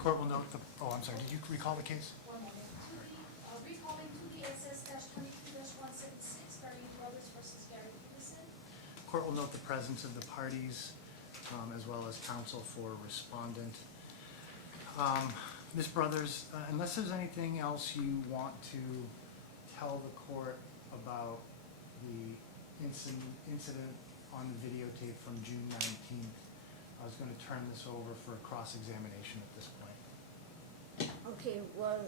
Court will note the, oh, I'm sorry, did you recall the case? One moment. Recalling 2DSS-22-176, Darlene Brothers versus Gary Petersen. Court will note the presence of the parties as well as counsel for respondent. Ms. Brothers, unless there's anything else you want to tell the court about the incident on the videotape from June 19th, I was going to turn this over for cross-examination at this point. Okay, well,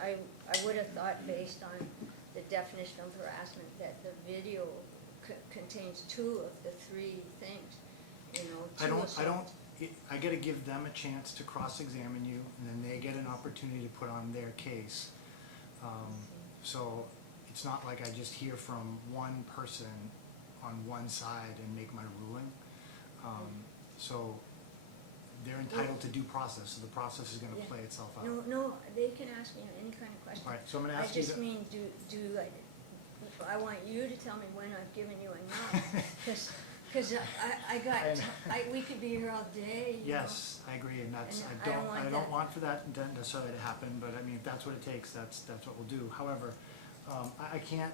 I would have thought, based on the definition of harassment, that the video contains two of the three things, you know. I got to give them a chance to cross-examine you, and then they get an opportunity to put on their case. So it's not like I just hear from one person on one side and make my ruling. So they're entitled to due process, so the process is going to play itself out. No, they can ask me any kind of question. All right, so I'm going to ask you I just mean, I want you to tell me when I've given you enough, because we could be here all day. Yes, I agree, and that's, And I don't want for that necessarily to happen, but I mean, if that's what it takes, that's what we'll do. However, I can't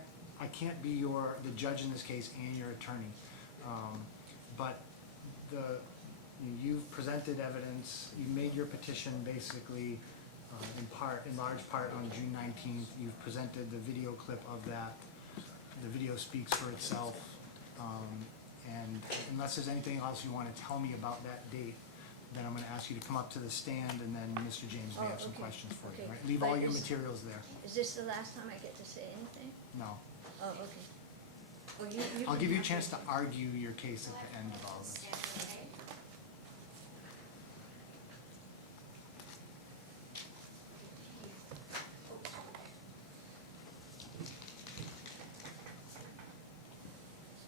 be the judge in this case and your attorney, but you've presented evidence. You made your petition basically in large part on June 19th. You've presented the video clip of that. The video speaks for itself. And unless there's anything else you want to tell me about that date, then I'm going to ask you to come up to the stand, and then Mr. James may have some questions for you. Right? Leave all your materials there. Is this the last time I get to say anything? No. Oh, okay. Well, I'll give you a chance to argue your case at the end of all of this.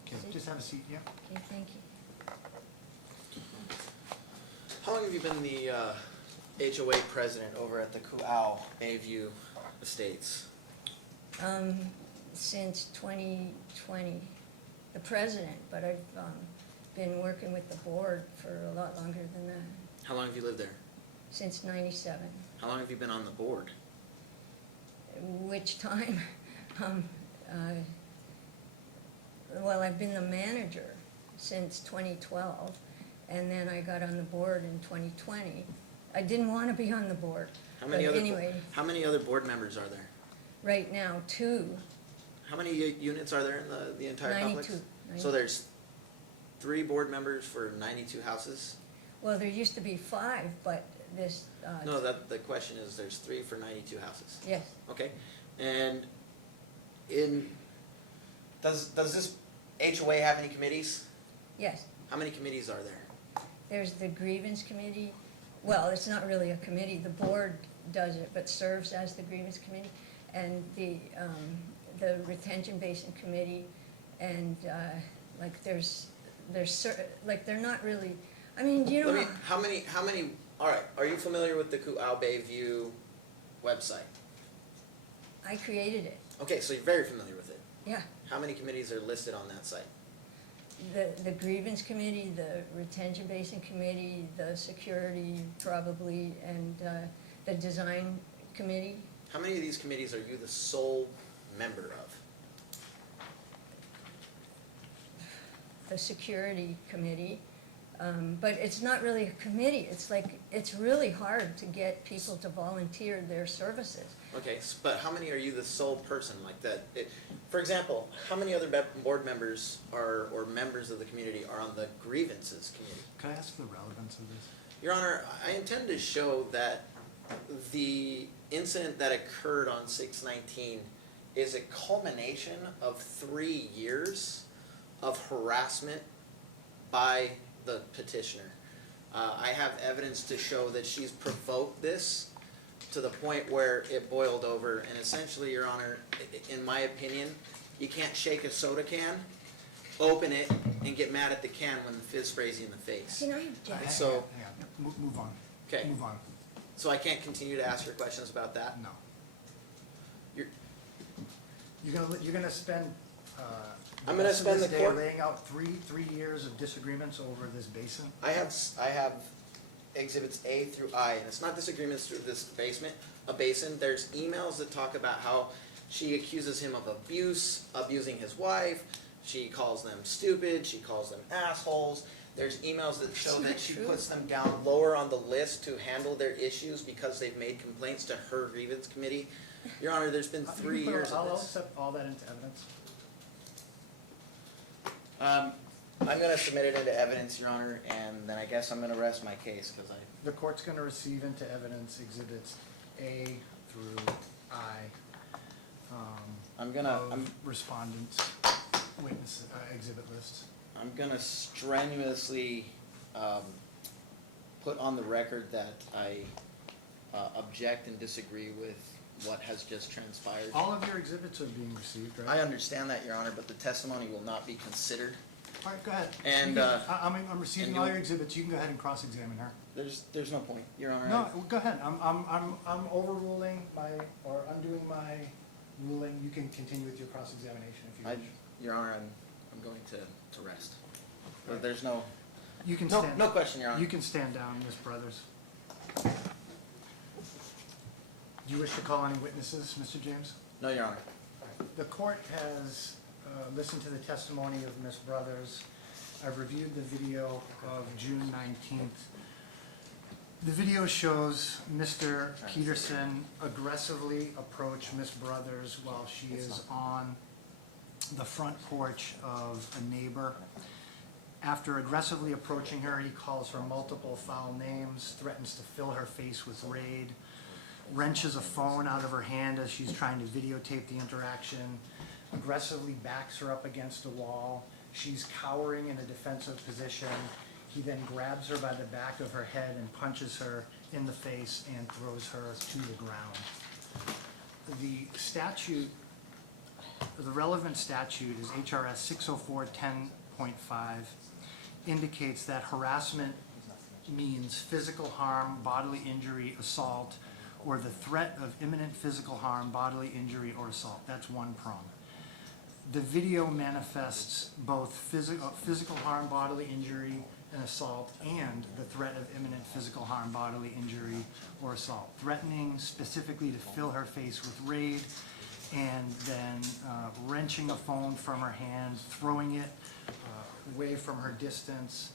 Okay, just have a seat, yeah. Okay, thank you. How long have you been the HOA president over at the Kuau Bayview Estates? Since 2020, the president, but I've been working with the board for a lot longer than that, How long have you lived there? since 97. How long have you been on the board? Which time, well, I've been the manager since 2012, and then I got on the board in 2020. I didn't want to be on the board, How many but other anyway, How many other board members are there? right now, 2. How many units are there in the entire 92. complex? So there's 3 board members for 92 houses? Well, there used to be 5, but this, No, the question is there's 3 for 92 houses. yes, Okay, and does this HOA have any committees? yes. How many committees are there? There's the grievance committee. Well, it's not really a committee. The board does it, but serves as the grievance committee. And the retention basin committee, and like there's like they're not really. I mean, do you know? How many? All right. Are you familiar with the Kuau Bayview website? I created it. Okay, so you're very familiar with it. Yeah. How many committees are listed on that site? The grievance committee, the retention basin committee, the security probably, and the design committee. How many of these committees are you the sole member of? The security committee, but it's not really a committee. It's really hard to get people to volunteer their services. Okay, but how many are you the sole person like that? For example, how many other board members or members of the community are on the grievances committee? Can I ask the relevance of this? Your Honor, I intend to show that the incident that occurred on 6/19 is a culmination of 3 years of harassment by the petitioner. I have evidence to show that she's provoked this to the point where it boiled over, and essentially, Your Honor, in my opinion, you can't shake a soda can, open it, and get mad at the can when the fizz sprays you in the face. Can I object? So- Hang on. Move on. Okay. Move on. So I can't continue to ask her questions about that? No. You're You're gonna spend I'm gonna rest of spend this the day court- laying out three years of disagreements over this basin? I have exhibits A through I, and it's not disagreements through this basin. There's emails that talk about how she accuses him of abusing his wife. She calls them stupid. She calls them assholes. There's emails that show that she puts them down lower on the list to handle their issues because they've made complaints to her grievance committee. Your Honor, there's been You 3 can put years I'll of this. accept all that into evidence. I'm gonna submit it into evidence, Your Honor, and then I guess I'm gonna rest my case, because The court's gonna receive into evidence exhibits A through I, I'm gonna, of respondents' witness, exhibit lists. I'm gonna strenuously, put on the record that I, object and disagree with what has just transpired. All of your exhibits are being received, right? I understand that, Your Honor, but the testimony will not be considered. All right, go ahead. And, You can- I'm receiving and all you- your exhibits, you can go ahead and cross-examine her. There's no point, Your Honor. No, go ahead, I'm overruling or undoing my ruling, you can continue with your cross-examination if you wish. Your Honor, I'm going to rest. But there's no, You can no, stand. no question, Your Honor. You can stand down, Ms. Brothers. Do you wish to call any witnesses, Mr. James? No, Your Honor. The court has listened to the testimony of Ms. Brothers. I've reviewed the video of June 19th. The video shows Mr. Petersen aggressively approach Ms. Brothers while she is on the front porch of a neighbor. After aggressively approaching her, he calls her multiple foul names, threatens to fill her face with raid, wrenches a phone out of her hand as she's trying to videotape the interaction, aggressively backs her up against a wall. She's cowering in a defensive position. He then grabs her by the back of her head and punches her in the face and throws her to the ground. The statute, the relevant statute is HRS 604-10.5, indicates that harassment means physical harm, bodily injury, assault, or the threat of imminent physical harm, bodily injury, or assault. That's one prong. The video manifests both physical harm, bodily injury, and assault, and the threat of imminent physical harm, bodily injury, or assault, threatening specifically to fill her face with raid, and then wrenching a phone from her hand, throwing it away from her distance,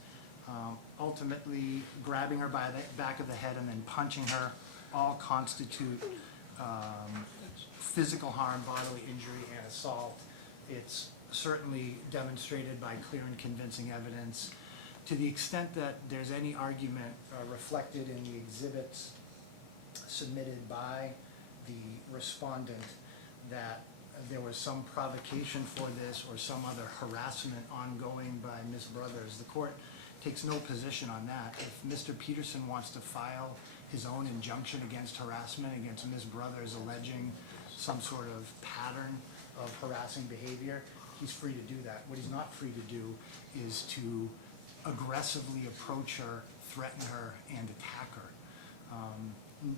ultimately grabbing her by the back of the head and then punching her, all constitute physical harm, bodily injury, and assault. It's certainly demonstrated by clear and convincing evidence. To the extent that there's any argument reflected in the exhibits submitted by the respondent that there was some provocation for this or some other harassment ongoing by Ms. Brothers, the court takes no position on that. If Mr. Petersen wants to file his own injunction against harassment against Ms. Brothers alleging some sort of pattern of harassing behavior, he's free to do that. What he's not free to do is to aggressively approach her, threaten her, and attack her.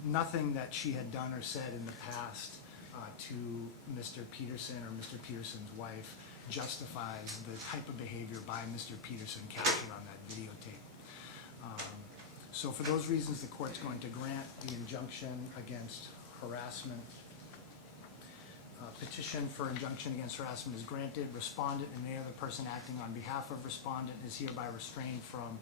Nothing that she had done or said in the past to Mr. Petersen or Mr. Petersen's wife justifies the type of behavior by Mr. Petersen captured on that videotape. So for those reasons, the court's going to grant the injunction against harassment. Petition for injunction against harassment is granted. Respondent and any other person acting on behalf of respondent is hereby restrained from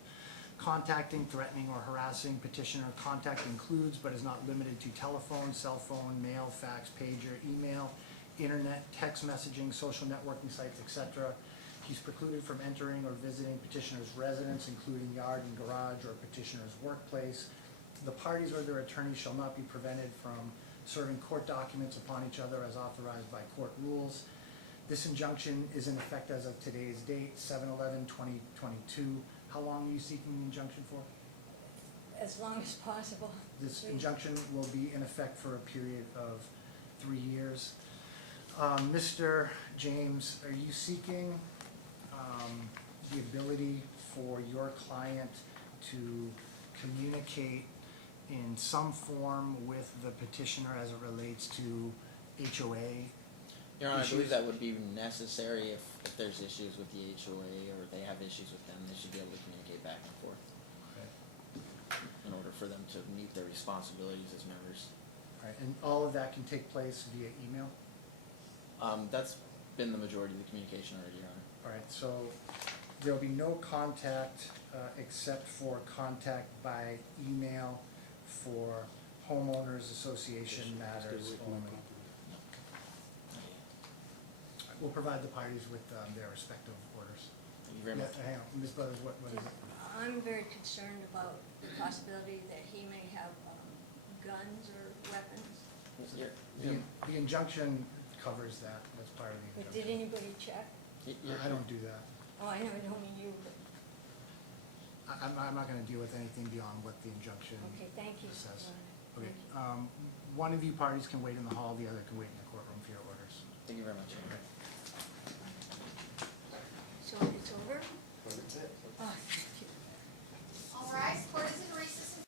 contacting, threatening, or harassing petitioner. Contact includes but is not limited to telephone, cell phone, mail, fax, pager, email, internet, text messaging, social networking sites, etc. He's precluded from entering or visiting petitioner's residence, including yard and garage, or petitioner's workplace. The parties or their attorneys shall not be prevented from serving court documents upon each other as authorized by court rules. This injunction is in effect as of today's date, 7/11/2022. How long are you seeking the injunction for? As long as possible. This Please. injunction will be in effect for a period of 3 years. Mr. James, are you seeking the ability for your client to communicate in some form with the petitioner as it relates to HOA Your Honor, I believe issues? that would be necessary if there's issues with the HOA or they have issues with them, they should be able to communicate back and forth Okay. in order for them to meet their responsibilities as members. All right, and all of that can take place via email? That's been the majority of the communication already, Your Honor. All right, so there'll be no contact except for contact by email for homeowners association matters only. We'll provide the parties with their respective orders. Thank you very much. Yeah, hang on, Ms. Brothers, what is it? I'm very concerned about the possibility that he may have guns or weapons. The injunction covers that, that's part of the But did injunction. anybody check? I don't do that. Oh, I know, I don't mean you, but, I'm not gonna deal with anything beyond what the injunction okay, thank you. says. Ron. Okay, Thank you. one of you parties can wait in the hall, the other can wait in the courtroom for your orders. Thank you very much. So it's over? That's it. Oh, thank you. All rise.